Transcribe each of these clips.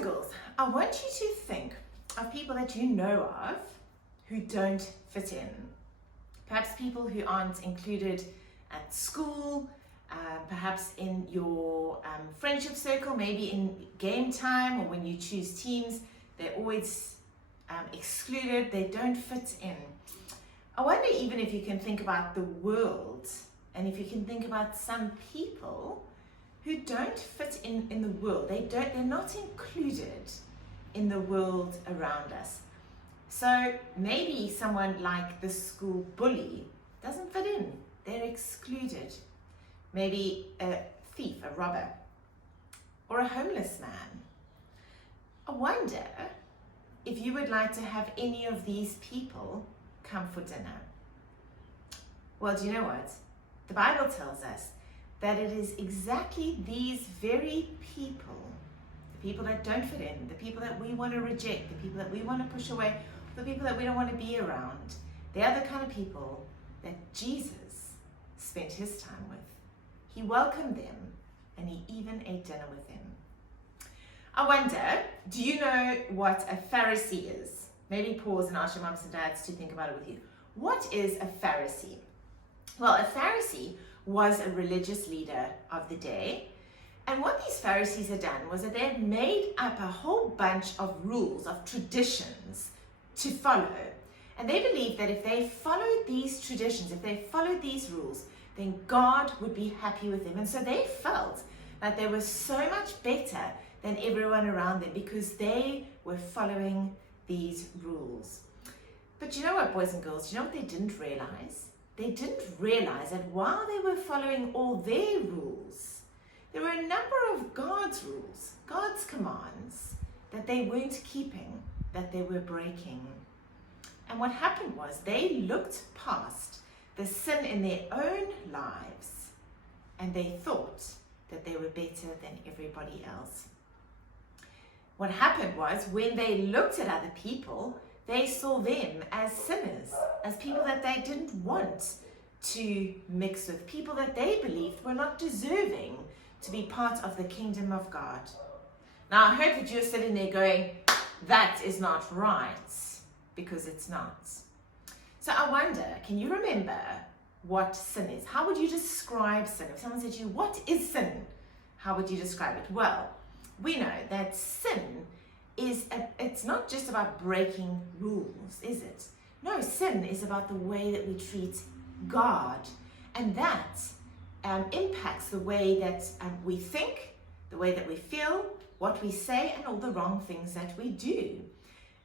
and girls, I want you to think of people that you know of who don't fit in. Perhaps people who aren't included at school, perhaps in your friendship circle, maybe in game time or when you choose teams, they're always excluded, they don't fit in. I wonder even if you can think about the world and if you can think about some people who don't fit in the world. They're not included in the world around us. So maybe someone like the school bully doesn't fit in. They're excluded. Maybe a thief, a robber, or a homeless man. I wonder if you would like to have any of these people come for dinner. Well, do you know what? The Bible tells us that it is exactly these very people, the people that don't fit in, the people that we want to reject, the people that we want to push away, the people that we don't want to be around, they are the kind of people that Jesus spent his time with. He welcomed them and he even ate dinner with them. I wonder, do you know what a Pharisee is? Maybe pause and ask your moms and dads to think about it with you. What is a Pharisee? Well, a Pharisee was a religious leader of the day. And what these Pharisees had done was that they had made up a whole bunch of rules, of traditions to follow. And they believed that if they followed these traditions, if they followed these rules, then God would be happy with them. And so they felt like they were so much better than everyone around them because they were following these rules. But you know what, boys and girls, you know what they didn't realize? They didn't realize that while they were following all their rules, there were a number of God's rules, God's commands that they weren't keeping, that they were breaking. And what happened was they looked past the sin in their own lives and they thought that they were better than everybody else. What happened was when they looked at other people, they saw them as sinners, as people that they didn't want to mix with, people that they believed were not deserving to be part of the kingdom of God. Now, I hope that you're sitting there going, that is not right, because it's not. So I wonder, can you remember what sin is? How would you describe sin? If someone said to you, what is sin? How would you describe it? Well, we know that sin it's not just about breaking rules, is it? No, sin is about the way that we treat God. And that impacts the way that we think, the way that we feel, what we say, and all the wrong things that we do.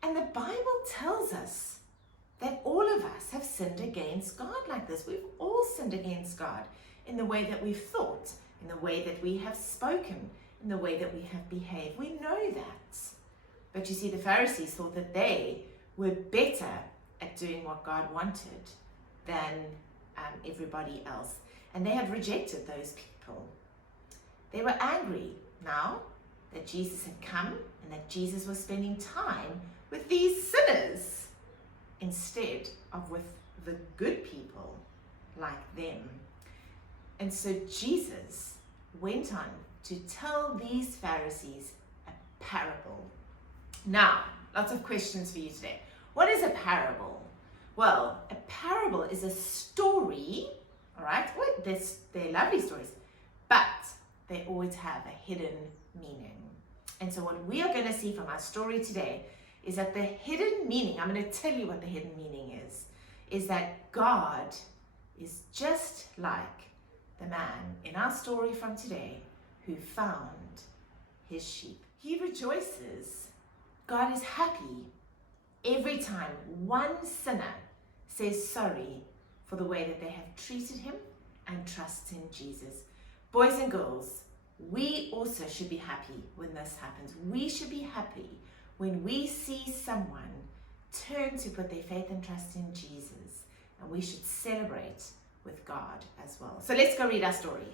And the Bible tells us that all of us have sinned against God like this. We've all sinned against God in the way that we've thought, in the way that we have spoken, in the way that we have behaved. We know that. But you see, the Pharisees thought that they were better at doing what God wanted than everybody else. And they had rejected those people. They were angry now that Jesus had come and that Jesus was spending time with these sinners instead of with the good people like them. And so Jesus went on to tell these Pharisees a parable. Now, lots of questions for you today. What is a parable? Well, a parable is a story, all right? Well, they're lovely stories, but they always have a hidden meaning. And so what we are going to see from our story today is that the hidden meaning, I'm going to tell you what the hidden meaning is that God is just like the man in our story from today who found his sheep. He rejoices. God is happy every time one sinner says sorry for the way that they have treated him and trusts in Jesus. Boys and girls, we also should be happy when this happens. We should be happy when we see someone turn to put their faith and trust in Jesus. And we should celebrate with God as well. So let's go read our story.